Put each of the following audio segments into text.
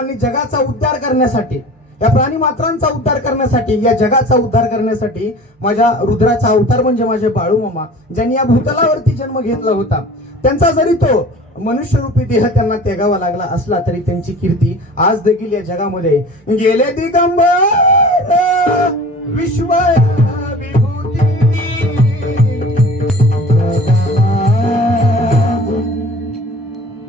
बाळूमामांनी जगाचा उद्धार करण्यासाठी, या प्राणी मात्रांचा उद्धार करण्यासाठी, या जगाचा उद्धार करण्यासाठी माझ्या रुद्राचा अवतार म्हणजे माझे बाळूमामा, ज्यांनी या भूतलावरती जन्म घेतला होता, त्यांचा जरी तो मनुष्यरूपी देह त्यांना त्यागावा लागला असला तरी त्यांची कीर्ती आज देखील या जगामध्ये गेले दिगंबर विश्व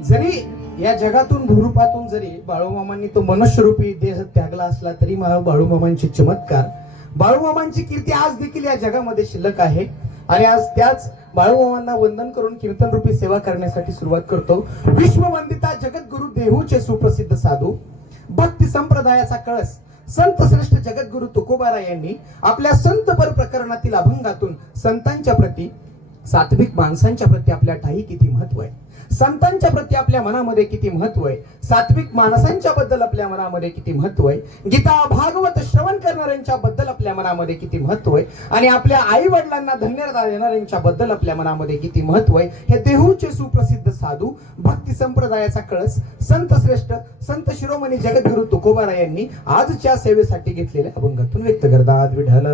जरी या जगातून भूरूपातून जरी बाळूमामांनी तो मनुष्यरूपी देह त्यागला असला तरी मला बाळूमामांचे चमत्कार, बाळूमामांची कीर्ती आज देखील या जगामध्ये शिल्लक आहे. आणि आज त्याच बाळूमामांना वंदन करून कीर्तन रूपी सेवा करण्यासाठी सुरुवात करतो. विश्ववंदिता जगद्गुरु देहूचे सुप्रसिद्ध साधू, भक्ती संप्रदायाचा कळस संत श्रेष्ठ जगद्गुरु तुकोबाराय यांनी आपल्या संत पर प्रकरणातील अभंगातून संतांच्या प्रती, सात्विक माणसांच्या प्रती आपल्या ठाई किती महत्व आहे, संतांच्या प्रती आपल्या मनामध्ये किती महत्व आहे, सात्विक माणसांच्या बद्दल आपल्या मनामध्ये किती महत्व आहे, गीता भागवत श्रवण करणाऱ्यांच्या बद्दल आपल्या मनामध्ये किती महत्व आहे, आणि आपल्या आई वडिलांना धन्यता देणाऱ्यांच्या बद्दल आपल्या मनामध्ये किती महत्व आहे, हे देहूचे सुप्रसिद्ध साधू, भक्ती संप्रदायाचा कळस संत श्रेष्ठ संत शिरोमणी जगद्गुरु तुकोबाराय यांनी आजच्या सेवेसाठी घेतलेल्या अभंगातून व्यक्त करतात. विठ्ठल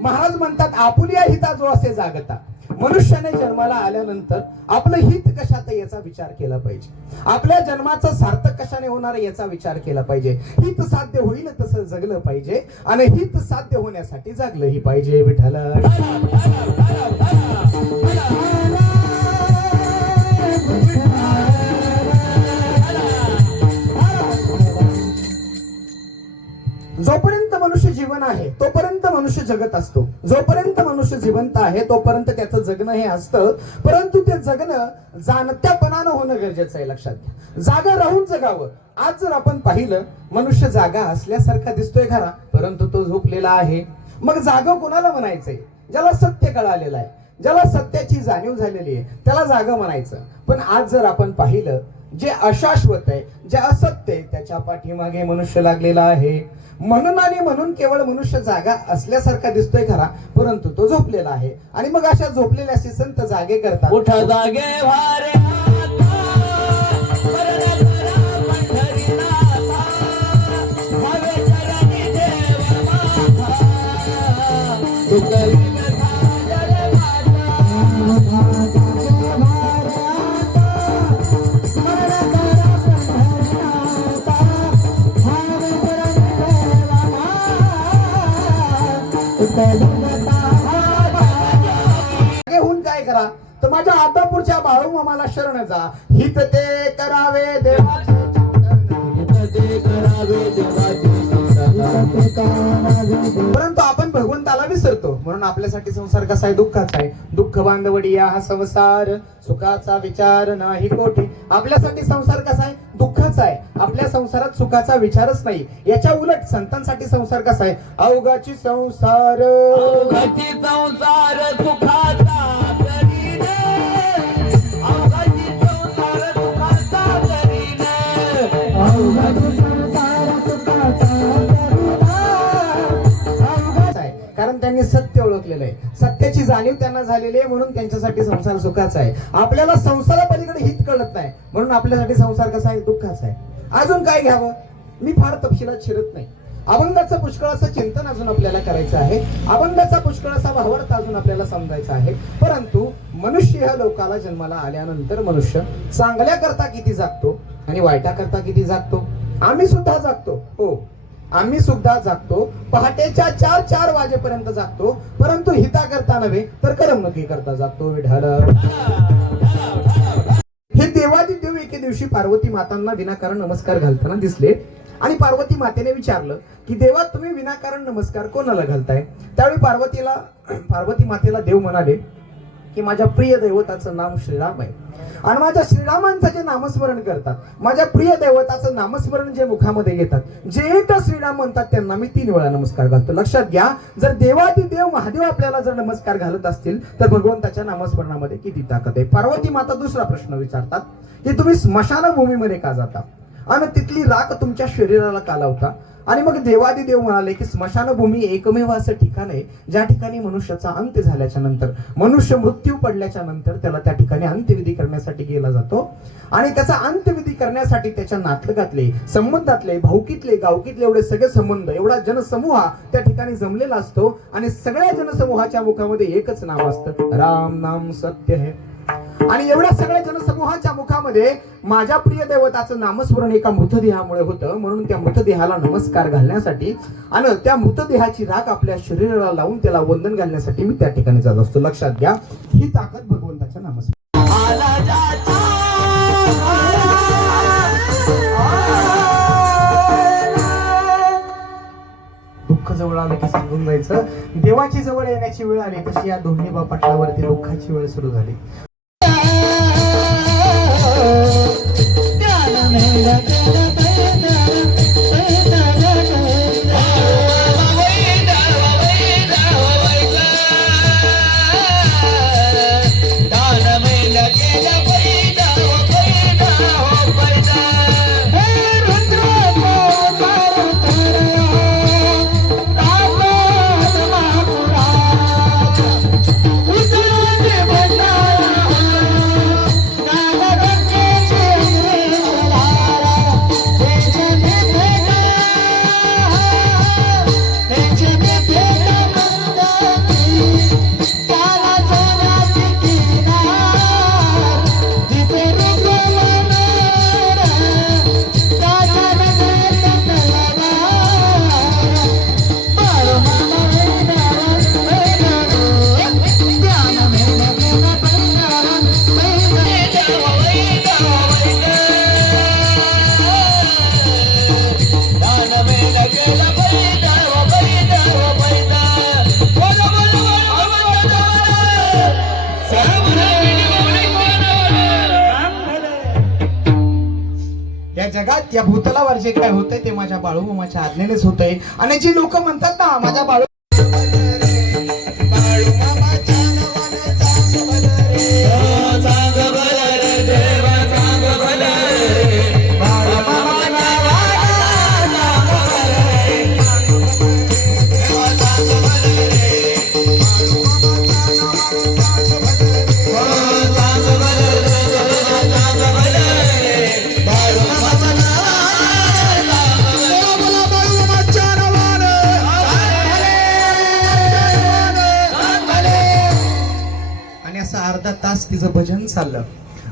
महाराज म्हणतात, आपुलिया हिता जो असे जागता. मनुष्याने जन्माला आल्यानंतर आपलं हित कशात याचा विचार केला पाहिजे, आपल्या जन्माचं सार्थक कशाने होणार याचा विचार केला पाहिजे, हित साध्य होईल तसं जगलं पाहिजे आणि हित साध्य होण्यासाठी जगलंही पाहिजे. विठ्ठल जोपर्यंत मनुष्य जीवन आहे तोपर्यंत मनुष्य जगत असतो, जोपर्यंत मनुष्य जिवंत आहे तोपर्यंत त्याचं जगणं हे असतं. परंतु ते जगणं जाणत्यापणानं होणं गरजेचं आहे. लक्षात घ्या, जागा राहून जगावं. आज जर आपण पाहिलं, मनुष्य जागा असल्यासारखा दिसतोय खरा, परंतु तो झोपलेला आहे. मग जागा कोणाला म्हणायचंय? ज्याला सत्य कळालेलं आहे, ज्याला सत्याची जाणीव झालेली आहे, त्याला जागा म्हणायचं. पण आज जर आपण पाहिलं, जे अशाश्वत आहे, जे असत्य आहे, त्याच्या पाठीमागे मनुष्य लागलेला आहे. म्हणून आणि म्हणून केवळ मनुष्य जागा असल्यासारखा दिसतोय खरा, परंतु तो झोपलेला आहे. आणि मग अशा झोपलेल्याशी संत जागे करतात. उठ जागे भारे होऊन काय करा, तर माझ्या आतापूरच्या बाळूमामाला शरण जा. हित ते करावे देवाचे, परंतु आपण भगवंताला विसरतो. म्हणून आपल्यासाठी संसार कसा आहे? दुःखाचा आहे. दुःख बांधवडी या हा संसार, सुखाचा विचार नाही कोठी. आपल्यासाठी संसार कसा आहे? दुःखाचा आहे. आपल्या संसारात सुखाचा विचारच नाही. याच्या उलट संतांसाठी संसार कसा आहे? अवघाची संसार, अवघाची संसार सुखाचा करीने, अवघाची संसार सुखाचा करीने, अवघाची संसार सुखाचा आहे. कारण त्यांनी सत्य ओळखलेलं आहे, सत्याची जाणीव त्यांना झालेली आहे, म्हणून त्यांच्यासाठी संसार सुखाचा आहे. आपल्याला संसारापलीकडे हित कळत नाही, म्हणून आपल्यासाठी संसार कसा आहे? दुःखाचा आहे. अजून काय घ्यावं? मी फार तपशिलात शिरत नाही. अभंगाचं पुष्कळाचं चिंतन अजून आपल्याला करायचं आहे, अभंगाचा पुष्कळाचा भावार्थ अजून आपल्याला समजायचा आहे. परंतु मनुष्य ह्या लोकाला जन्माला आल्यानंतर मनुष्य चांगल्या करता किती जागतो आणि वाईटा करता किती जागतो? आम्ही सुद्धा जागतो. हो, आम्ही सुद्धा जागतो. पहाटेच्या 4 वाजेपर्यंत जागतो, परंतु हिता करता नव्हे तर करमणुकी करता जागतो. विठ्ठल हे देवादी देव एके दिवशी पार्वती मातांना विनाकारण नमस्कार घालताना दिसले आणि पार्वती मातेने विचारलं की देवा, तुम्ही विनाकारण नमस्कार कोणाला घालताय? त्यावेळी पार्वती मातेला देव म्हणाले की माझ्या प्रिय दैवताचं नाम श्रीराम आहे आणि माझ्या श्रीरामांचं जे नामस्मरण करतात, माझ्या प्रिय दैवताचं नामस्मरण जे मुखामध्ये घेतात, जे एक श्रीराम म्हणतात, त्यांना मी 3 वेळा नमस्कार घालतो. लक्षात घ्या, जर देवादी देव महादेव आपल्याला जर नमस्कार घालत असतील तर भगवंताच्या नामस्मरणामध्ये किती ताकद आहे? पार्वती माता दुसरा प्रश्न विचारतात की तुम्ही स्मशानभूमीमध्ये का जाता आणि तिथली राख तुमच्या शरीराला का लावता आणि मग देवादिदेव म्हणाले की स्मशानभूमी एकमेव असं ठिकाण आहे ज्या ठिकाणी मनुष्याचा अंत्य झाल्याच्या नंतर, मनुष्य मृत्यू पडल्याच्या नंतर त्याला त्या ठिकाणी अंत्यविधी करण्यासाठी गेला जातो. आणि त्याचा अंत्यविधी करण्यासाठी त्याच्या नातलगातले, संबंधातले, भाऊकीतले, गावकीतले एवढे सगळे संबंध, एवढा जनसमूह त्या ठिकाणी जमलेला असतो. आणि सगळ्या जनसमूहाच्या मुखामध्ये एकच नाव असतं, राम नाम सत्य है. आणि एवढ्या सगळ्या जनसमूहाच्या मुखामध्ये माझ्या प्रिय देवताचं नामस्मरण एका मृतदेहामुळे होतं. म्हणून त्या मृतदेहाला नमस्कार घालण्यासाठी आणि त्या मृतदेहाची राख आपल्या शरीराला लावून त्याला वंदन घालण्यासाठी मी त्या ठिकाणी जात असतो. लक्षात घ्या, ही ताकद भगवंताच्या नामस्मरण. आला जाता दुःख जवळ आलं की सांगून जायचं, देवाची जवळ येण्याची वेळ आली तशी या दोन्ही बापाटलावरती दुःखाची वेळ सुरू झाली. या जगात या भूतलावर जे काय होतंय ते माझ्या बाळूमामाच्या आज्ञेनेच होतंय. आणि जी लोक म्हणतात ना माझ्या बाळू अर्धा तास तिचं भजन चाललं.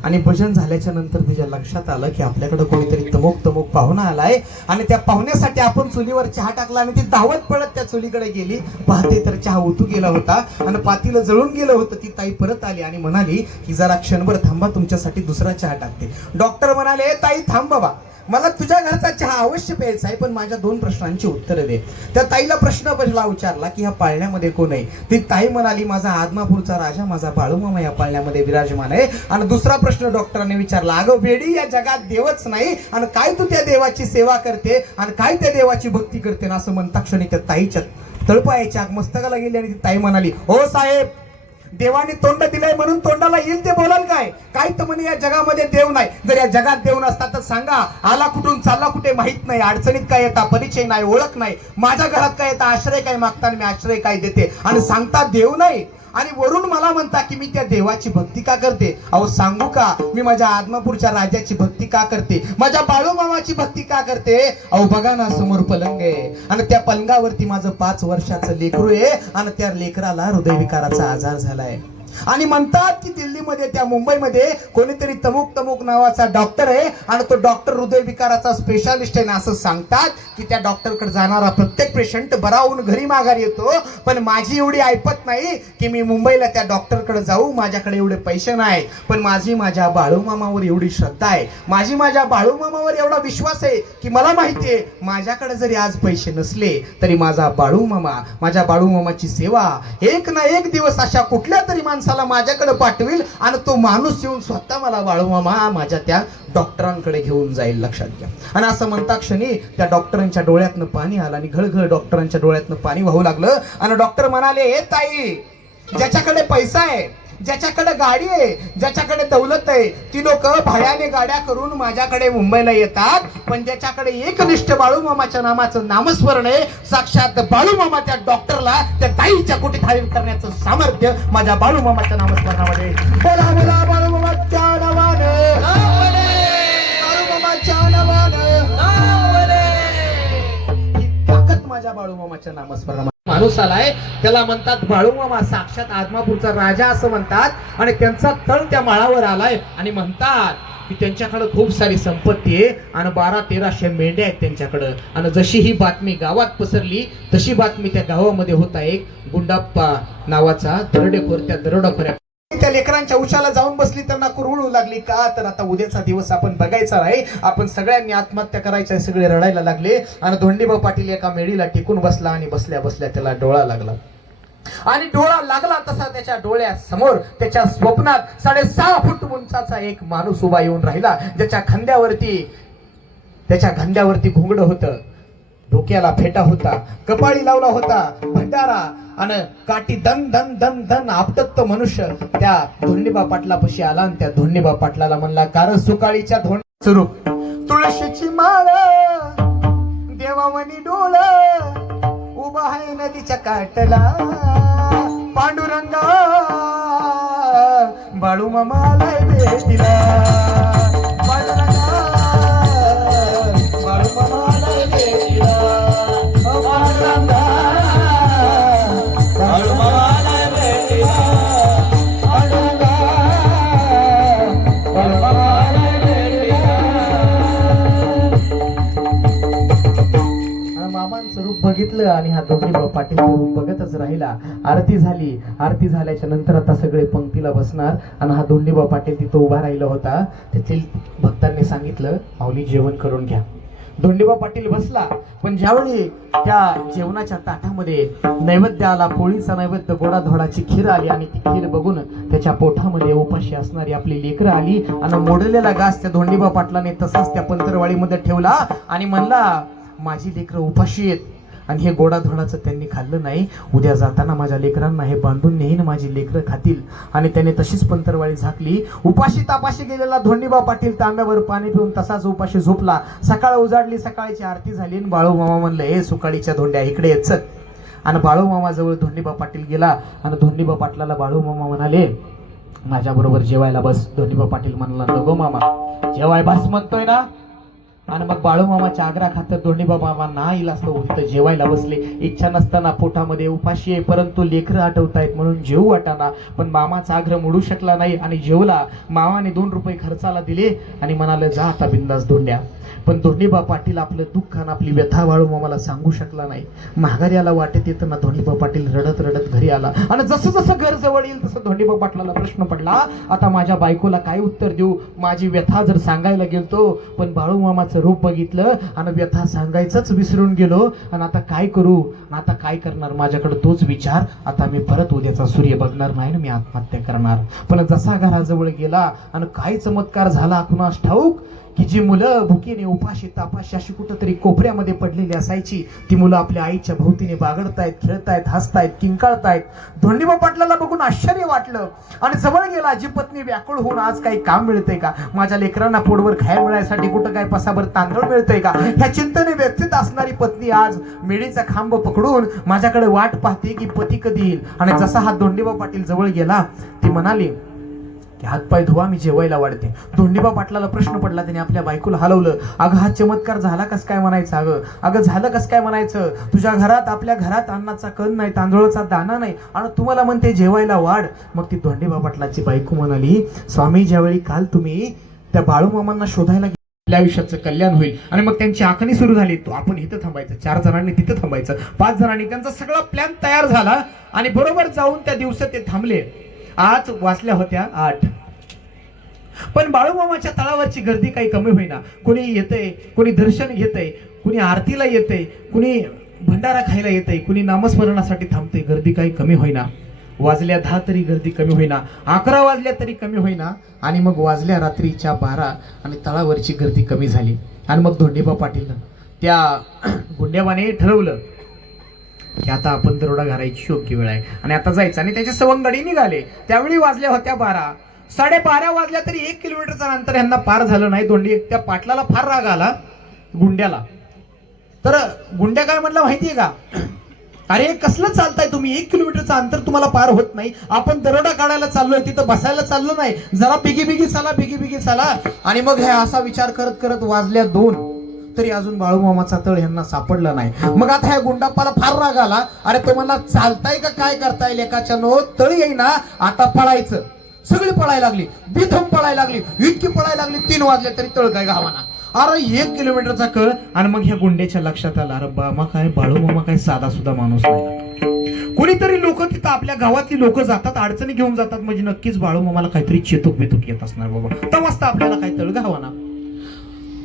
आणि भजन झाल्याच्या नंतर तिच्या लक्षात आलं की आपल्याकडे कोणीतरी तमोक पाहुणा आलाय. आणि त्या पाहुण्यासाठी आपण चुलीवर चहा टाकला आणि ती धावत पडत त्या चुलीकडे गेली. पाहते तर चहा ओतू गेला होता आणि पातीला जळून गेलं होतं. ती ताई परत आली आणि म्हणाली की जरा क्षणभर थांबा, तुमच्यासाठी दुसरा चहा टाकते. डॉक्टर म्हणाले ताई थांब बाबा, मला तुझ्या घरचा चहा अवश्य प्यायचा आहे, पण माझ्या 2 प्रश्नांची उत्तरं दे. त्या ताईला प्रश्न पहिला विचारला की ह्या पाळण्यामध्ये कोण आहे. ती ताई म्हणाली माझा आदमापूरचा राजा माझा बाळूमामा या पाळण्यामध्ये विराजमान आहे. आणि दुसरा प्रश्न डॉक्टरांनी विचारला, अगं वेडी, या जगात देवच नाही आणि काय तू त्या देवाची सेवा करते आणि काय त्या देवाची भक्ती करते ना. असं म्हणता क्षणी त्या ताईच्या तळपायाच्या मस्तकाला गेली आणि ती ताई म्हणाली, हो साहेब, देवाने तोंड दिलंय म्हणून तोंडाला येईल ते बोलाल काय? काय तर म्हणे या जगामध्ये देव नाही. जर या जगात देव नसता तर सांगा, आला कुठून चालला कुठे माहित नाही, अडचणीत काय येता परिचय नाही, ओळख नाही, माझ्या घरात काय येता आश्रय काय मागता आणि मी आश्रय काय देते आणि सांगता देव नाही. आणि वरून मला म्हणता की मी त्या देवाची भक्ती का करते. अहो सांगू का, मी माझ्या आदमापूरच्या राजाची भक्ती का करते, माझ्या बाळूमामाची भक्ती का करते. अहो बघा ना, समोर पलंग आहे आणि त्या पलंगावरती माझं 5 वर्षाचं लेकरू आहे आणि त्या लेकराला हृदयविकाराचा आजार झालाय. आणि म्हणतात की दिल्लीमध्ये त्या मुंबईमध्ये कोणीतरी तमुक नावाचा डॉक्टर आहे आणि तो डॉक्टर हृदयविकाराचा स्पेशालिस्ट आहे. असं सांगतात की त्या डॉक्टरकडे जाणारा प्रत्येक पेशंट बरा होऊन घरी माघारी येतो. पण माझी एवढी ऐपत नाही की मी मुंबईला त्या डॉक्टरकडे जाऊ, माझ्याकडे एवढे पैसे नाही. पण माझी माझ्या बाळूमामावर एवढी श्रद्धा आहे, माझी माझ्या बाळूमामावर एवढा विश्वास आहे की मला माहितीये माझ्याकडे जरी आज पैसे नसले तरी माझा बाळूमामा, माझ्या बाळूमामाची सेवा एक ना एक दिवस अशा कुठल्या तरी माणसाला माझ्याकडे पाठविल आणि तो माणूस येऊन स्वतः मला बाळूमामा माझ्या त्या डॉक्टरांकडे घेऊन जाईल. लक्षात घ्या. आणि असं म्हणता क्षणी त्या डॉक्टरांच्या डोळ्यातनं पाणी आलं आणि घळघळ डॉक्टरांच्या डोळ्यातनं पाणी वाहू लागलं. आणि डॉक्टर म्हणाले, हे ताई, ज्याच्याकडे पैसा आहे, ज्याच्याकडे गाडी आहे, ज्याच्याकडे दौलत आहे, ती लोक भाड्याने गाड्या करून माझ्याकडे मुंबईला येतात. पण ज्याच्याकडे एकनिष्ठ बाळूमामाच्या नामाचं नामस्मरण आहे, साक्षात बाळूमामा त्या डॉक्टरला त्या ताईच्या कुठे खालील करण्याचं सामर्थ्य माझ्या बाळूमामाच्या नामस्मरणामध्ये. बोला बोला बाळूमामाच्या नावानं, बाळूमामाच्या नावानं, ही ताकद माझ्या बाळूमामाच्या नामस्मरणामध्ये. माणूस आलाय त्याला म्हणतात बाळूमामा, साक्षात आदमापूरचा राजा असं म्हणतात. आणि त्यांचा तळ त्या माळावर आलाय आणि म्हणतात की त्यांच्याकडे खूप सारी संपत्ती आहे आणि 1200-1300 मेंढ्या आहेत त्यांच्याकडं. आणि जशी ही बातमी गावात पसरली तशी बातमी त्या गावामध्ये होता एक गुंडाप्पा नावाचा दरोडेखोर त्या दरोडेखोऱ्या त्या लेकरांच्या उशाला जाऊन बसली, त्यांना कुरवळू लागली. का तर आता उद्याचा दिवस आपण बघायचा नाही, आपण सगळ्यांनी आत्महत्या करायच्या, सगळे रडायला लागले. आणि धोंडीबा पाटील एका मेढीला टिकून बसला आणि बसल्या बसल्या त्याला डोळा लागला. आणि डोळा लागला तसा त्याच्या डोळ्यासमोर त्याच्या स्वप्नात 6.5 फूट उंचाचा एक माणूस उभा येऊन राहिला, ज्याच्या खांद्यावरती घोंगड होतं, डोक्याला फेटा होता, कपाळी लावला होता भंडारा आणि काठी दन दन दन दन आपटत तो मनुष्य त्या धोंडीबा पाटलापाशी आला. आणि त्या धोंडीबा पाटलाला म्हणला, कार सुकाळीच्या धोंड स्वरूप तुळशीची माळ देवावनी डोळ उभा आहे नदीच्या काठला, पांडुरंगा बाळूमामाला भेटीला, पांडुरंगा बाळूमामाला भेटीला, पांडुरंगा बाळूमामाला भेटीला, पांडुरंगा बाळूमामाला भेटीला. मामांचं रूप बघितलं आणि हा धोंडीबा पाटील रूप बघतच राहिला. आरती झाली, आरती झाल्याच्या नंतर आता सगळे पंक्तीला बसणार आणि हा धोंडीबा पाटील तिथं उभा राहिला होता. तेथील भक्तांनी सांगितलं, माऊली जेवण करून घ्या. धोंडीबा पाटील बसला. पण ज्यावेळी त्या जेवणाच्या ताटामध्ये नैवेद्य आला, पोळीचा नैवेद्य, गोडाधोडाची खीर आली आणि ती खीर बघून त्याच्या पोटामध्ये उपाशी असणारी आपली लेकरं आली आणि मोडलेला घास त्या धोंडीबा पाटलाने तसाच त्या पंतरवाळीमध्ये ठेवला आणि म्हणला, माझी लेकरं उपाशी आहेत आणि हे गोडाधोडाचं त्यांनी खाल्लं नाही, उद्या जाताना माझ्या लेकरांना हे बांधून नेईन, माझी लेकरं खातील. आणि त्याने तशीच पंतरवाळी झाकली. उपाशी तापाशी गेलेला धोंडीबा पाटील तांब्यावर पाणी पिऊन तसाच उपाशी झोपला. सकाळ उजाडली, सकाळची आरती झाली आणि बाळूमामा म्हणलं, हे सुकाळीच्या धोंड्या इकडे येत चल. आणि बाळूमामा जवळ धोंडीबा पाटील गेला आणि धोंडीबा पाटलाला बाळूमामा म्हणाले, माझ्या बरोबर जेवायला बस. धोंडीबा पाटील म्हणला, नको मामा, जेवाय बस म्हणतोय ना. आणि मग बाळूमामाच्या आग्रहा खातर धोंडीबा बाबा नाही असतो तिथं जेवायला बसले. इच्छा नसताना पोटामध्ये उपाशी आहे, परंतु लेकरं आठवतायत म्हणून जेवू वाटाना. पण मामाचा आग्रह मोडू शकला नाही आणि जेवला. मामाने 2 रुपये खर्चाला दिले आणि म्हणाले, जा आता बिंदास धोंड्या. पण धोंडीबा पाटील आपलं दुःख आणि आपली व्यथा बाळूमामाला सांगू शकला नाही. माघारी आला, वाटेत येताना धोंडीबा पाटील रडत रडत घरी आला. आणि जसं जसं घर जवळ येईल तसं धोंडीबा पाटलाला प्रश्न पडला, आता माझ्या बायकोला काय उत्तर देऊ. माझी व्यथा जर सांगायला गेलतो पण बाळूमामाचं रूप बघितलं आणि व्यथा सांगायचंच विसरून गेलो. आणि आता काय करू, आता काय करणार, माझ्याकडे तोच विचार. आता मी परत उद्याचा सूर्य बघणार नाही, मी आत्महत्या करणार. पण जसा घराजवळ गेला आणि काय चमत्कार झाला कुणास ठाऊक, की जी मुलं भुकीने उपाशी तापाशी अशी कुठंतरी कोपऱ्यामध्ये पडलेली असायची, ती मुलं आपल्या आईच्या भोवतीने बागडतायत, खेळतायत, हसतायत, किंकाळतायत. धोंडीबा पाटलाला बघून आश्चर्य वाटलं आणि जवळ गेला. जी पत्नी व्याकुळ होऊन, आज काही काम मिळतंय का, माझ्या लेकरांना पोटभर खायला मिळण्यासाठी कुठं काय पसाभर तांदूळ मिळतंय का, ह्या चिंतेने व्यथित असणारी पत्नी आज मेढीचा खांब पकडून माझ्याकडे वाट पाहते की पती कधी येईल. आणि जसा हा धोंडीबा पाटील जवळ गेला, ती म्हणाली, हातपाय धुवा, मी जेवायला वाढते. धोंडीबा पाटलाला प्रश्न पडला. त्याने आपल्या बायकोला हलवलं. अगं हा चमत्कार झाला कस काय म्हणायचं, अगं झालं कस काय म्हणायचं. तुझ्या घरात, आपल्या घरात अन्नाचा कण नाही, तांदूळाचा दाना नाही आणि तुम्हाला म्हणते जेवायला वाढ. मग ती धोंडीबा पाटलाची बायको म्हणाली, स्वामी, ज्यावेळी काल तुम्ही त्या बाळूमामांना शोधायला आपल्या आयुष्याचं कल्याण होईल. आणि मग त्यांची आखणी सुरू झाली. तो आपण इथं थांबायचं, 4 जणांनी तिथं थांबायचं, 5 जणांनी. त्यांचा सगळा प्लॅन तयार झाला आणि बरोबर जाऊन त्या दिवसात ते थांबले. आज वाचल्या होत्या 8. पण बाळूमामाच्या तळावरची गर्दी काही कमी होईना. कोणी येतंय, कोणी दर्शन घेतंय, कुणी आरतीला येतंय, कुणी भंडारा खायला येतंय, कुणी नामस्मरणासाठी थांबतंय. गर्दी काही कमी होईना. वाजल्या 10 तरी गर्दी कमी होईना, 11 वाजल्या तरी कमी होईना. आणि मग वाजल्या रात्रीच्या 12 आणि तळावरची गर्दी कमी झाली. आणि मग धोंडीबा पाटील त्या गुंड्याबाने ठरवलं की आता आपण दरोडा घालायची योग्य वेळ आहे आणि आता जायचं. आणि त्याचे सवंगडी निघाले. त्यावेळी वाजल्या होत्या 12. 12:30 वाजल्या तरी 1 किलोमीटरचं अंतर यांना पार झालं नाही. दोंडी त्या पाटलाला फार राग आला गुंड्याला. तर गुंड्या काय म्हणला माहितीये का, अरे कसलं चालताय तुम्ही, 1 किलोमीटरचं अंतर तुम्हाला पार होत नाही, आपण दरोडा काढायला चाललोय, तिथं बसायला चाललो नाही, जरा बिगी बिगी चाला. आणि मग हे असा विचार करत करत वाजल्या 2 तरी अजून बाळूमामाचा तळ यांना सापडला नाही. मग आता ह्या गुंडाप्पाला फार राग आला. अरे तो म्हणला चालताय का काय करताय लेकाच्या नो, तळ येईना आता पळायचं. सगळी पळायला लागली, बिथम पळायला लागली, इतकी पळायला लागली 3 वाजले तरी तळ काय गावाना. अरे 1 किलोमीटरचा कळ. आणि मग ह्या गुंड्याच्या लक्षात आला, अरे बाबा काय बाळूमामा काय साधा सुद्धा माणूस नाही. कोणीतरी लोक तिथं आपल्या गावातली लोक जातात, अडचणी घेऊन जातात, म्हणजे नक्कीच बाळूमामाला काहीतरी चेतूक बितूक येत असणार बाबा, तवाच आपल्याला काय तळ गावाना.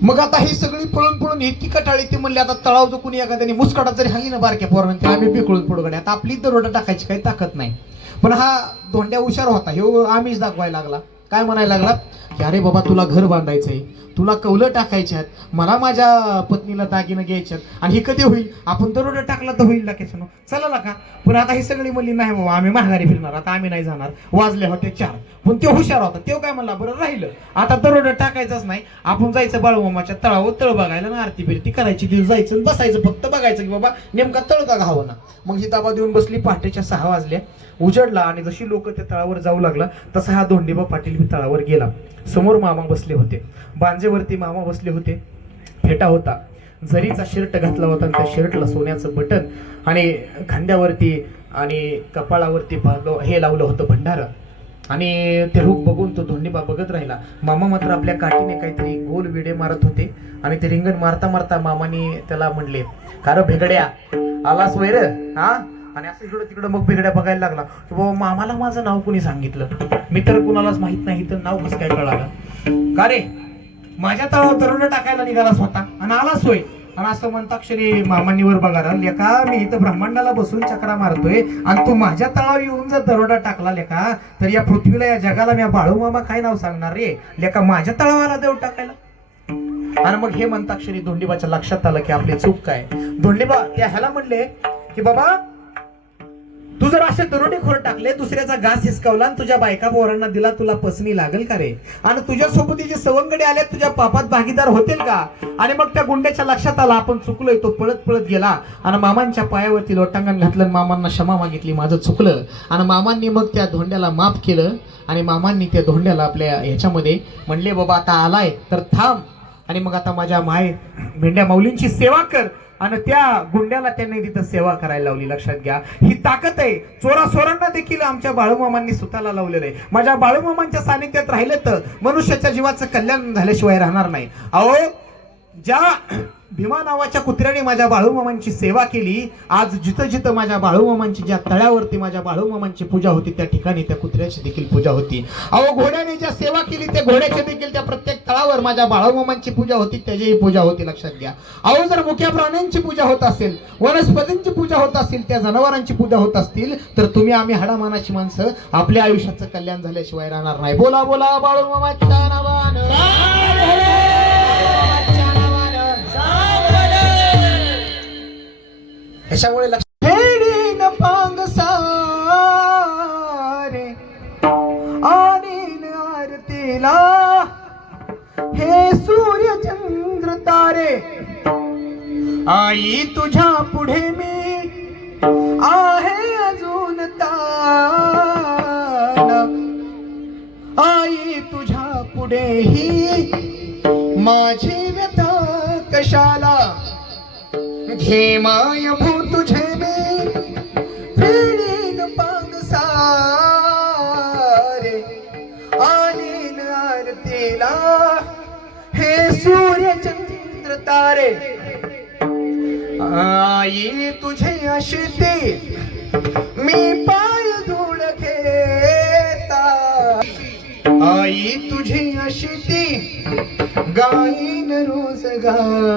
मग आता ही सगळी पळून इतकी कटाळी ती म्हणली, आता तळाव जो कुणी एखाद्याने मुस्कटात जरी हल्ली ना बारक्या पोरांनी आम्ही पिकळून पडू. आता आपली दरोडा टाकायची काही ताकद नाही. पण हा धोंड्या हुशार होता, हे आम्हीच दाखवायला लागला. काय म्हणायला लागला की अरे बाबा तुला घर बांधायचंय, तुला कौलं टाकायच्यात, मला माझ्या पत्नीला दागिनं घ्यायच्यात, आणि हे कधी होईल, आपण दरोडा टाकला तर होईल लाकेशनो, चला का. पण आता ही सगळी म्हणली नाही बाबा आम्ही माघारी फिरणार, आता आम्ही नाही जाणार. वाजले होते 4. पण तो हुशार होता, तो काय म्हणला बरं राहिलं, आता दरोडा टाकायचाच नाही, आपण जायचं बाळूमामाच्या तळावर तळ बघायला ना, आरती बिरती करायची, तिथं जायचं बसायचं, फक्त बघायचं की बाबा नेमका तळ का घावं ना. मग ही ताबा देऊन बसली. पहाटेच्या 6 वाजल्या, उजडला. आणि जशी लोक त्या तळावर जाऊ लागला तसा हा धोंडीबा पाटील बी तळावर गेला. समोर मामा बसले होते, बांजेवरती मामा बसले होते. फेटा होता, जरीचा शर्ट घातला होता, आणि त्या शर्टला सोन्याचं बटन, आणि खांद्यावरती आणि कपाळावरती हे लावलं होतं भंडार. आणि ते रूप बघून तो धोंडीबा बघत राहिला. मामा मात्र आपल्या काठीने काहीतरी गोल विडे मारत होते. आणि ते रिंगण मारता मारता मामाने त्याला म्हणले, कार भेगड्या आलास वैर हा. आणि असं इकडं तिकडं मग बिगड्या बघायला लागला की बाबा मामाला माझं नाव कोणी सांगितलं, मी तर कुणालाच माहित नाही, तर नाव कसं काय कळालं. का रे माझ्या तळावर दरोडा टाकायला निघालास होता आणि आलास होय. आणि असं म्हणता क्षणी मामांनी वर बघा, लेका मी इथं ब्रह्मांडाला बसून चक्रा मारतोय आणि तू माझ्या तळावर येऊन जर दरोडा टाकला लेका, तर या पृथ्वीला या जगाला मी बाळूमामा काय नाव सांगणार रे लेका, माझ्या तळावाला देव टाकायला. आणि मग हे म्हणता क्षणी धोंडीबाच्या लक्षात आलं की आपली चूक काय. धोंडीबा त्या ह्याला म्हणले की बाबा तू जर असे दरोडेखोर टाकले, दुसऱ्याचा घास हिसकावला आणि तुझ्या बायका पोरांना दिला, तुला पसनी लागेल का रे. आणि तुझ्या सोबत जे सवंगडे आले तुझ्या पापात भागीदार होतील का. आणि मग त्या गुंड्याच्या लक्षात आला आपण चुकलोय. तो पळत पळत गेला आणि मामांच्या पायावरती लोटांगण घातलं, मामांना क्षमा मागितली, माझं चुकलं. आणि मामांनी मग त्या धोंड्याला माफ केलं. आणि मामांनी त्या धोंड्याला आपल्या ह्याच्यामध्ये म्हणले, बाबा आता आलाय तर थांब, आणि मग आता माझ्या मेंढ्या माऊलींची सेवा कर. आणि त्या गुंड्याला त्यांनी तिथं सेवा करायला लावली. लक्षात घ्या, ही ताकद आहे. चोरा सोरांना देखील आमच्या बाळूमामांनी सुताला लावलेलं आहे. माझ्या बाळूमामांच्या सानिध्यात राहिलं तर मनुष्याच्या जीवाचं कल्याण झाल्याशिवाय राहणार नाही. अहो ज्या भीमा नावाच्या कुत्र्याने माझ्या बाळूमामांची सेवा केली, आज जिथं जिथं माझ्या बाळूमामांची ज्या तळ्यावरती माझ्या बाळूमामांची पूजा होती त्या ठिकाणी त्या कुत्र्याची देखील पूजा होती. अहो घोड्याने ज्या सेवा केली त्या घोड्याची देखील त्या प्रत्येक तळावर माझ्या बाळूमामांची पूजा होती, त्याचीही पूजा होती. लक्षात घ्या. अहो जर मुख्या प्राण्यांची पूजा होत असेल, वनस्पतींची पूजा होत असेल, त्या जनावरांची पूजा होत असतील, तर तुम्ही आम्ही हाडामानाची माणसं आपल्या आयुष्याचं कल्याण झाल्याशिवाय राहणार नाही. बोला बोला बाळूमामाच्या नावानं. त्याच्यामुळे लक्षात पांग सारे आनीन आरतीला हे सूर्य चंद्र तारे, आई तुझ्या पुढे मी आहे अजून तान, आई तुझ्या पुढेही माझी व्यथा कशाला, घे माय भू तुझे मी प्रेणीन पांग सारे आनीन आरतीला हे सूर्य चंद्र तारे, आई तुझे अशिते मी पाय धूळ घेता, आई तुझी अशिती गाईन रोज गाणी.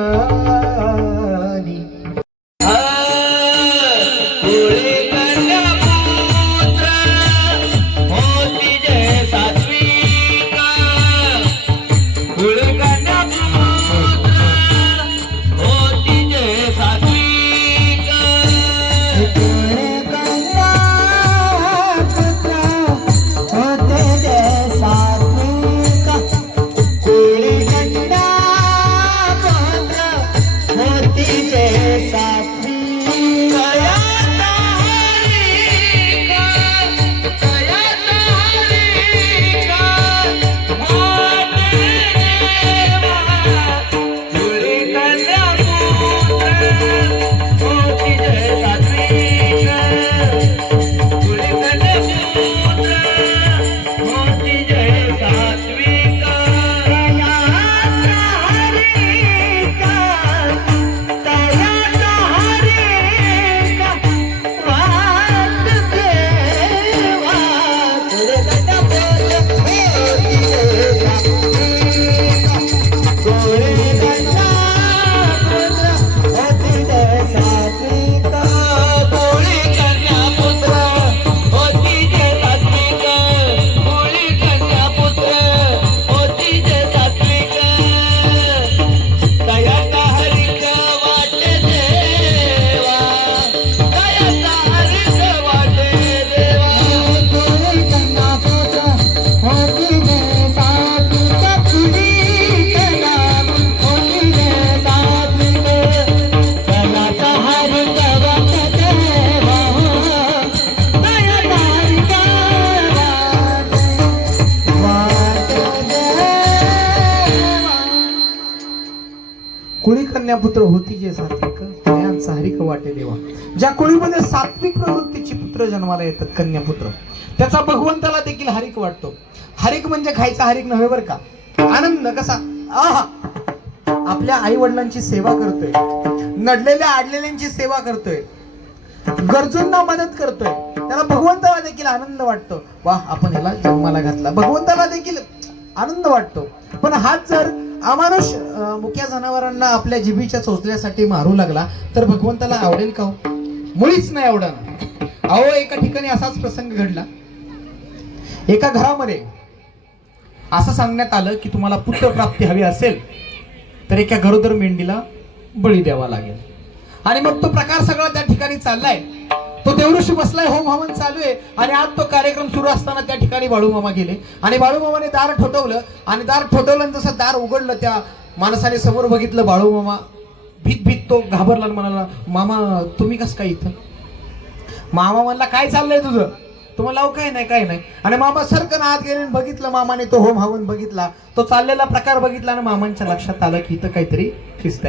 कन्यापुत्र होती जे सात्विक त्यांचा हरिक वाटे देवा. ज्या कुळीमध्ये सात्विक प्रवृत्तीची पुत्र जन्माला येतात कन्यापुत्र, त्याचा भगवंताला देखील हरिक वाटतो. हरिक म्हणजे खायचा हरिक नव्हे बरं का. आनंद कसा, आहा, आपल्या आई वडिलांची सेवा करतोय, नडलेल्या आडलेल्यांची सेवा करतोय, गरजूंना मदत करतोय, त्याला भगवंताला देखील आनंद वाटतो. वा, आपण ह्याला जन्माला घातला, भगवंताला देखील आनंद वाटतो. पण हाच जर अमानुष मुक्या जनावरांना आपल्या जिभीच्या चोचल्यासाठी मारू लागला तर भगवंताला आवडेल का हो? मुळीच नाही आवडणार. अहो, एका ठिकाणी असाच प्रसंग घडला. एका घरामध्ये असं सांगण्यात आलं की तुम्हाला पुत्र प्राप्ती हवी असेल तर एका गरोदर मेंढीला बळी द्यावा लागेल. आणि मग तो प्रकार सगळा त्या ठिकाणी चाललाय. तो देवऋषी बसलाय, होम हवन चालू आहे. आणि आज तो कार्यक्रम सुरू असताना त्या ठिकाणी बाळूमामा गेले आणि बाळूमामाने दार ठोठवलं. आणि दार ठोठवलं आणि जसं दार उघडलं त्या माणसाने समोर बघितलं बाळूमामा. भीत भीत तो घाबरला आणि म्हणाला, मामा तुम्ही कसं काय इथं? मामा म्हणला, काय चाललंय तुझं? तुम्हाला काय नाही काय नाही. आणि मामा सरकन आत गेले, बघितलं मामाने तो होम हवन बघितला, तो चाललेला प्रकार बघितला आणि मामांच्या लक्षात आलं की इथं काहीतरी खिस्त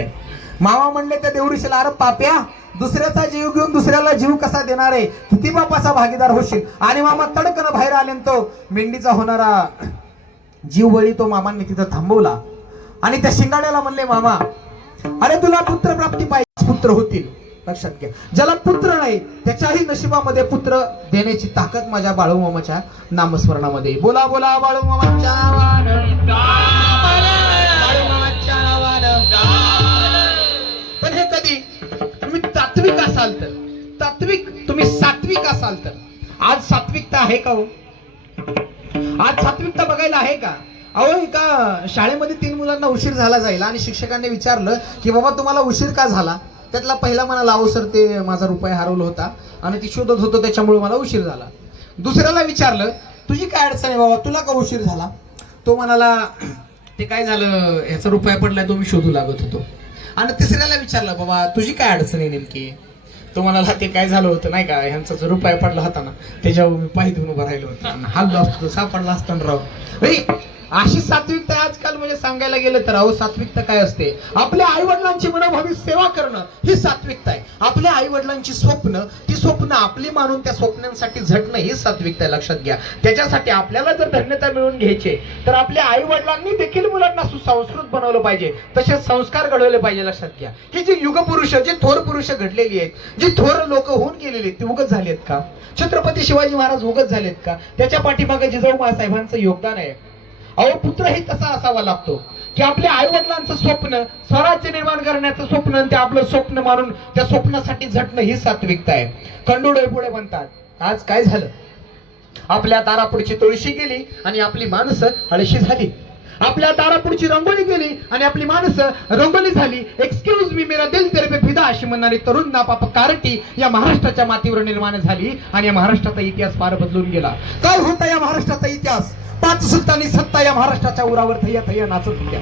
मामा म्हणले त्या देवऋषीला, अरे पाप्या, दुसऱ्याचा जीव घेऊन दुसऱ्याला जीव कसा देणार आहे? किती बापाचा भागीदार होशील? आणि मामा तडकन बाहेर आले आणि तो मेंढीचा होणारा जीव बळी तो मामांनी तिथं थांबवला. आणि त्या शिंगाड्याला म्हणले, मामा अरे तुला पुत्र प्राप्ती पाहिजे, पुत्र होतील. लक्षात घ्या, ज्याला पुत्र नाही त्याच्याही नशिबामध्ये पुत्र देण्याची ताकद माझ्या बाळूमामाच्या नामस्मरणामध्ये. बोला बोला बाळूमामाच्या नावानं, बाळूमामाच्या नावानं. पण हे कधी तुम्ही तात्विक असाल तर, तात्विक तुम्ही सात्विक असाल तर. आज सात्विकता आहे का हो? आज सात्विकता बघायला आहे का? अहो, एका शाळेमध्ये 3 मुलांना उशीर झाला जायला आणि शिक्षकांनी विचारलं की बाबा तुम्हाला उशीर का झाला? त्यातला पहिला म्हणाला, अहो सर ते माझा रुपया हरवला होता आणि ती शोधत होतो त्याच्यामुळे मला उशीर झाला. दुसऱ्याला विचारलं, तुझी काय अडचण आहे बाबा, तुला का उशीर झाला? तो म्हणाला, ते काय झालं, ह्याचा रुपया पडलाय तो मी शोधू लागत होतो. आणि तिसऱ्याला विचारलं, बाबा तुझी काय अडचण आहे नेमकी? तो म्हणाला, ते काय झालं होतं नाही का, ह्यांचा जो रुपया पडला होता ना त्याच्यावर मी पायी धुवून उभं राहिलो होतो, हल्लो असतो सापडला असताना राव. अशी सात्विकता आजकाल म्हणजे सांगायला गेलं तर. अहो, सात्विकता काय असते? आपल्या आई वडिलांची मनोभावी सेवा करणं ही सात्विकता आहे. आपल्या आई वडिलांची स्वप्न, ती स्वप्न आपली मानून त्या स्वप्नांसाठी झटणं ही सात्विकता आहे. लक्षात घ्या, त्याच्यासाठी आपल्याला जर धन्यता मिळवून घ्यायचे तर आपल्या आई वडिलांनी देखील मुलांना सुसंस्कृत बनवलं पाहिजे, तसेच संस्कार घडवले पाहिजे. लक्षात घ्या, ही जी युगपुरुष, जी थोर पुरुष घडलेली आहेत, जी थोर लोक होऊन गेलेली आहेत, ती उगत झाली आहेत का? छत्रपती शिवाजी महाराज उगत झालेत का? त्याच्या पाठीमागे जिजाऊ साहेबांचं योगदान आहे. अहो, पुत्रही तसा असावा लागतो की आपल्या आई वडिलांचं स्वप्न, स्वराज्य निर्माण करण्याचं स्वप्न, ते आपलं स्वप्न मानून त्या स्वप्नासाठी झटणं ही सात्विकता आहे. कंडोळे पुढे म्हणतात. आज काय झालं? आपल्या दारापुढची तुळशी गेली आणि आपली माणसं हळशी झाली. आपल्या दारापुढची रंगोली गेली आणि आपली माणसं रंगोली झाली. एक्सक्यूज मी, मेरा दिल तेरे पे फिदा अशी म्हणणारी तरुण नापाप कारटी या महाराष्ट्राच्या मातीवर निर्माण झाली आणि या महाराष्ट्राचा इतिहास फार बदलून गेला. काय होता या महाराष्ट्राचा इतिहास? 5 सुलतानी सत्ता या महाराष्ट्राच्या उरावर थैया थैया नाचत होत्या.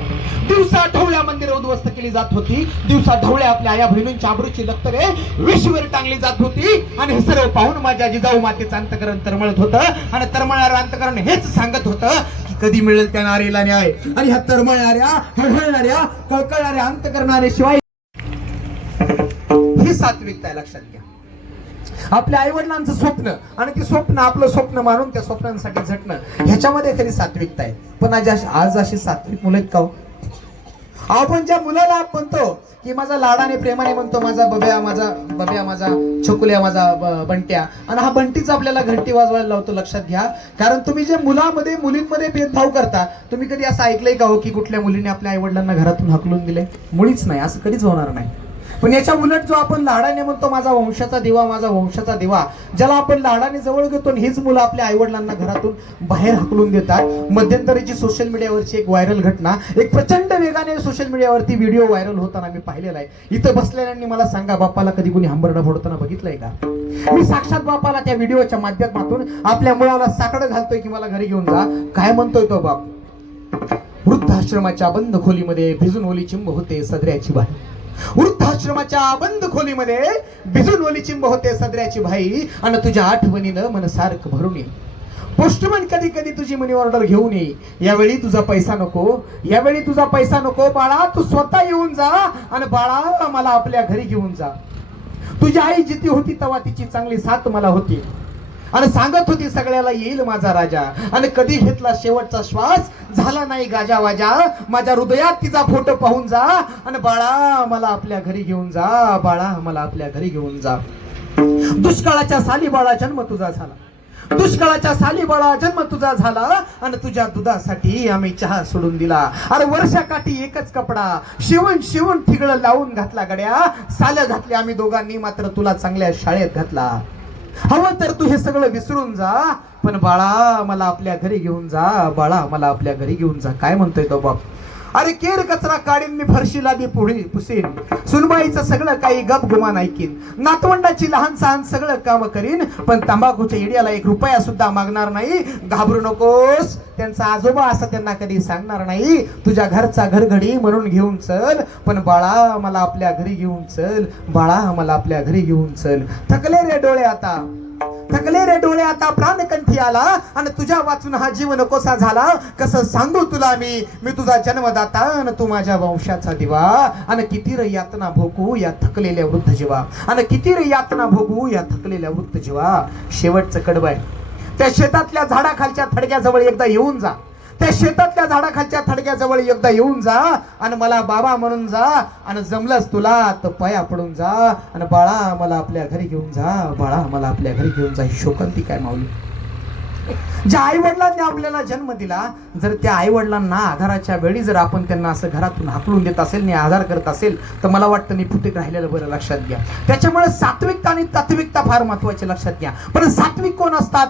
दिवसा ढवळ्या मंदिरं उद्ध्वस्त केली जात होती. दिवसा ढवळ्या आपल्या आया बहिणींच्या आबरूची लक्तरे विश्वर टांगली जात होती. आणि हे सर्व पाहून माझ्या जिजाऊ मातेचं अंतकरण तरमळत होतं. आणि तरमळणारं अंतकरण हेच सांगत होतं की कधी मिळेल त्या नारीला न्याय. आणि ह्या तरमळणाऱ्या, हळहळणाऱ्या, कळकळणाऱ्या अंतकरणाने शिवाय ही सात्विकता आहे. लक्षात घ्या, आपल्या आई वडिलांचं स्वप्न आणि ते स्वप्न आपलं स्वप्न मानून त्या स्वप्नांसाठी झटणं, ह्याच्यामध्ये खरी सात्विकता आहे. पण आज अशी सात्विक मुलं आहेत का हो? आपण ज्या मुलाला म्हणतो की माझा लाडाने प्रेमाने म्हणतो, माझा बब्या, माझा बब्या, माझा छकुल्या, माझा बंट्या, आणि हा बंटीच आपल्याला घंटी वाजवायला लावतो. लक्षात घ्या, कारण तुम्ही जे मुलामध्ये मुलींमध्ये भेदभाव करता, तुम्ही कधी असं ऐकलंय का हो की कुठल्या मुलीने आपल्या आई वडिलांना घरातून हाकलून दिले? मुळीच नाही, असं कधीच होणार नाही. पण याच्या उलट जो आपण लाडाने म्हणतो माझा वंशाचा दिवा, माझा वंशाचा दिवा, ज्याला आपण लाडाने जवळ घेतो, हीच मुलं आपल्या आई वडिलांना घरातून बाहेर हाकलून देतात. मध्यंतरीची सोशल मीडियावरची एक व्हायरल घटना, एक प्रचंड वेगाने सोशल मीडियावरती व्हिडिओ व्हायरल होताना मी पाहिलेला आहे. इथं बसलेल्यांनी मला सांगा, बाप्पाला कधी कोणी हंबरडा फोडताना बघितलंय का? मी साक्षात बापाला त्या व्हिडिओच्या माध्यमातून आपल्या मुलाला साकडं घालतोय की मला घरी घेऊन जा. काय म्हणतोय तो बाप? वृद्धाश्रमाच्या बंद खोलीमध्ये भिजून ओली चिंब होते सदऱ्याची बाई. वृद्धाश्रमाच्या बंद खोलीमध्ये भिजून ओली चिंब होते सदऱ्याची भाई. आणि तुझ्या आठवणीनं मन सारखं भरून येईल. पोस्टमन कधी कधी तुझी मनी ऑर्डर घेऊन ये. यावेळी तुझा पैसा नको, यावेळी तुझा पैसा नको बाळा, तू स्वतः येऊन जा आणि बाळा मला आपल्या घरी घेऊन जा. तुझी आई जिथे होती तेव्हा तिची चांगली साथ मला होती आणि सांगत होती सगळ्याला येईल माझा राजा. आणि कधी घेतला शेवटचा श्वास, झाला नाही गाजा वाजा, माझ्या हृदयात तिचा फोटो पाहून जा आणि बाळा मला आपल्या घरी घेऊन जा, बाळा मला आपल्या घरी घेऊन जा. दुष्काळाच्या साली बाळा जन्म तुझा झाला, दुष्काळाच्या साली बाळा जन्म तुझा झाला आणि तुझ्या दुधासाठी आम्ही चहा सोडून दिला. अरे वर्षाकाठी एकच कपडा शिवून शिवून ठिगळ लावून घातला गड्या, साल घातले आम्ही दोघांनी, मात्र तुला चांगल्या शाळेत घातला. हवं तर तू हे सगळं विसरून जा, पण बाळा मला आपल्या घरी घेऊन जा, बाळा मला आपल्या घरी घेऊन जा. काय म्हणतोय तो बाप? अरे केर कचरा काढीन मी फरशी लादी पुढे पुसीन, सुनबाईचं सगळं काही गप गुमान ऐकीन, नातवंडाची लहान सहान सगळं काम करीन, पण तंबाखूच्या इड्याला 1 रुपया सुद्धा मागणार नाही. घाबरू नकोस, त्यांचा आजोबा असं त्यांना कधी सांगणार नाही. तुझ्या घरचा घरघडी म्हणून घेऊन चल, पण बाळा मला आपल्या घरी घेऊन चल, बाळा मला आपल्या घरी घेऊन चल. थकले रे डोळे आता, थकले रे डोळे आता, प्राणकंठी आला आणि तुझ्या वाचून हा जीव नकोसा झाला. कसं सांगू तुला मी तुझा जन्मदाता आणि तू माझ्या वंशाचा दिवा. आणि किती रे यातना भोगू या थकलेल्या वृद्ध जीवा, आणि किती रे यातना भोगू या थकलेल्या वृद्ध जीवा. शेवटचं कडवं आहे. त्या शेतातल्या झाडाखालच्या थडग्याजवळ एकदा येऊन जा, त्या शेतातल्या झाडाखालच्या थडग्याजवळ एकदा येऊन जा आणि मला बाबा म्हणून जा, आणि जमलंच तुला तर पाया पडून जा आणि बाळा मला आपल्या घरी घेऊन जा, बाळा मला आपल्या घरी घेऊन जा. शोकांती काय माऊली? ज्या आई वडिलांनी आपल्याला जन्म दिला, जर त्या आई वडिलांना आधाराच्या वेळी जर आपण त्यांना असं घरातून हाकलून देत असेल आणि आधार करत असेल तर मला वाटतं निपुटीत राहिलेलं बरं. लक्षात घ्या. त्याच्यामुळे सात्विकता आणि तात्विकता फार महत्वाची. लक्षात घ्या. पण सात्विक कोण असतात?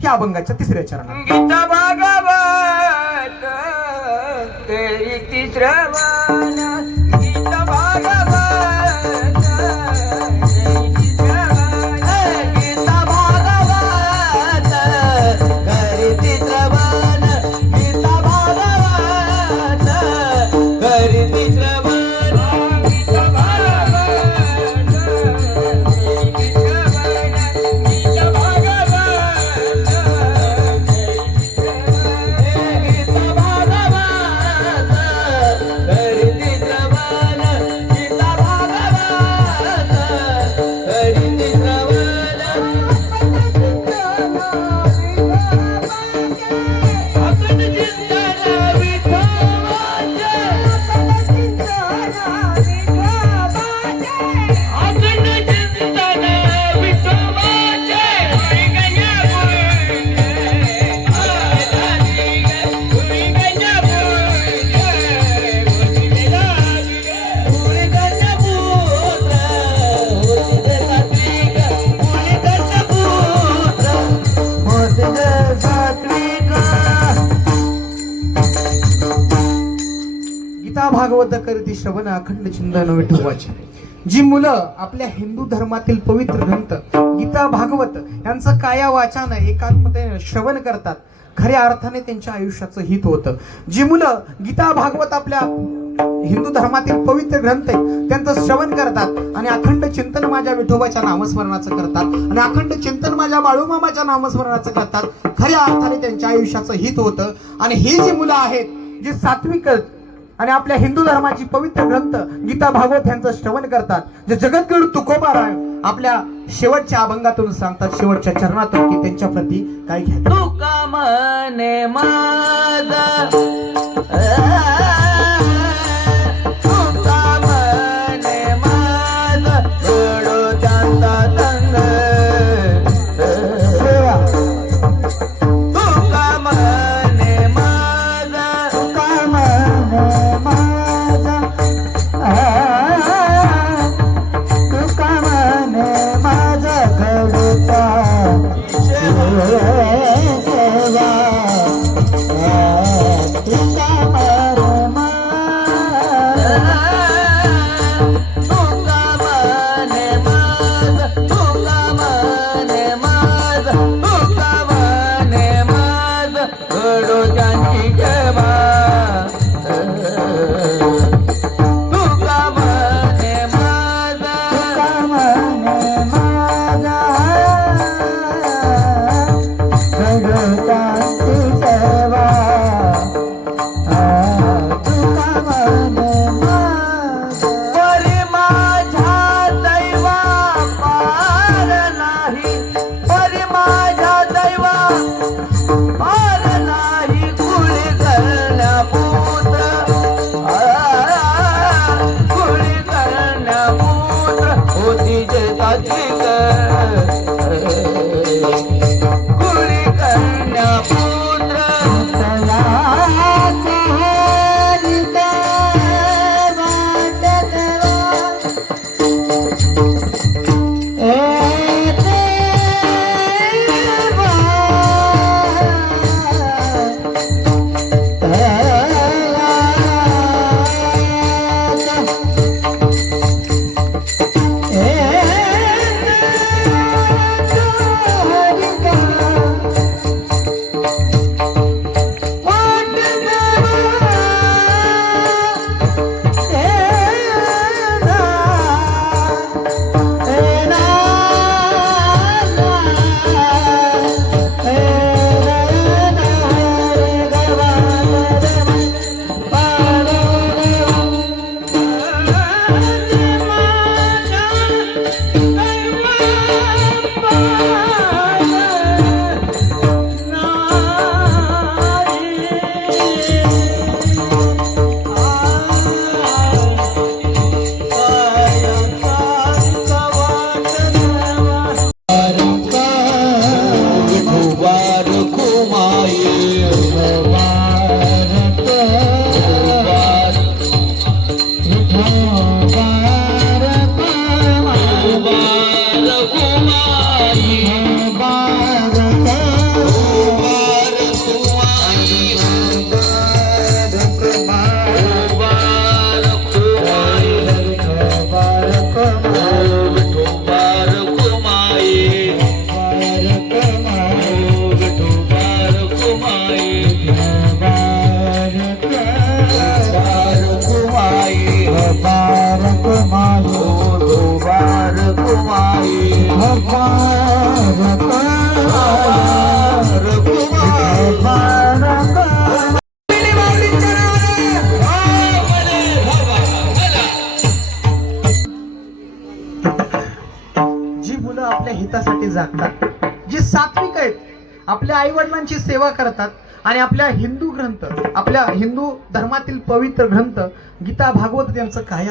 ह्या अभंगाच्या 3ऱ्या चरणात. गीता भागवत तेरी श्रवण, गीता भागवत तेरी श्रवण, गीता भागवत करीती श्रवण, गीता भागवत करीती श्रवण, गीता भागवत तेरी श्रवण, गीता भागवत भागवत करीती श्रवण अखंड चिंतन विठोबाचे. जी मुलं आपल्या हिंदू धर्मातील पवित्र ग्रंथ गीता भागवत यांचं काया वाचानं एकात्मतेने श्रवण करतात, खऱ्या अर्थाने त्यांच्या आयुष्याचं हित होतं. जी मुलं गीता भागवत आपल्या हिंदू धर्मातील पवित्र ग्रंथ आहे त्यांचं श्रवण करतात आणि अखंड चिंतन माझ्या विठोबाच्या नामस्मरणाचं करतात आणि अखंड चिंतन माझ्या बाळूमामाच्या नामस्मरणाचं करतात, खऱ्या अर्थाने त्यांच्या आयुष्याचं हित होतं. आणि ही जी मुलं आहेत जी सात्विक आणि आपल्या हिंदू धर्माची पवित्र ग्रंथ गीता भागवत यांचं श्रवण करतात, जे जगद्गुरु तुकोबाराय आपल्या शेवटच्या अभंगातून सांगतात, शेवटच्या चरणातून, की त्यांच्या प्रती काय घ्या. तुका मने माझा जे सात्विक आहेत, आपल्या आई वडिलांची सेवा करतात आणि आपल्या हिंदू ग्रंथ, आपल्या हिंदू धर्मातील पवित्र ग्रंथ गीता भागवत यांचं काय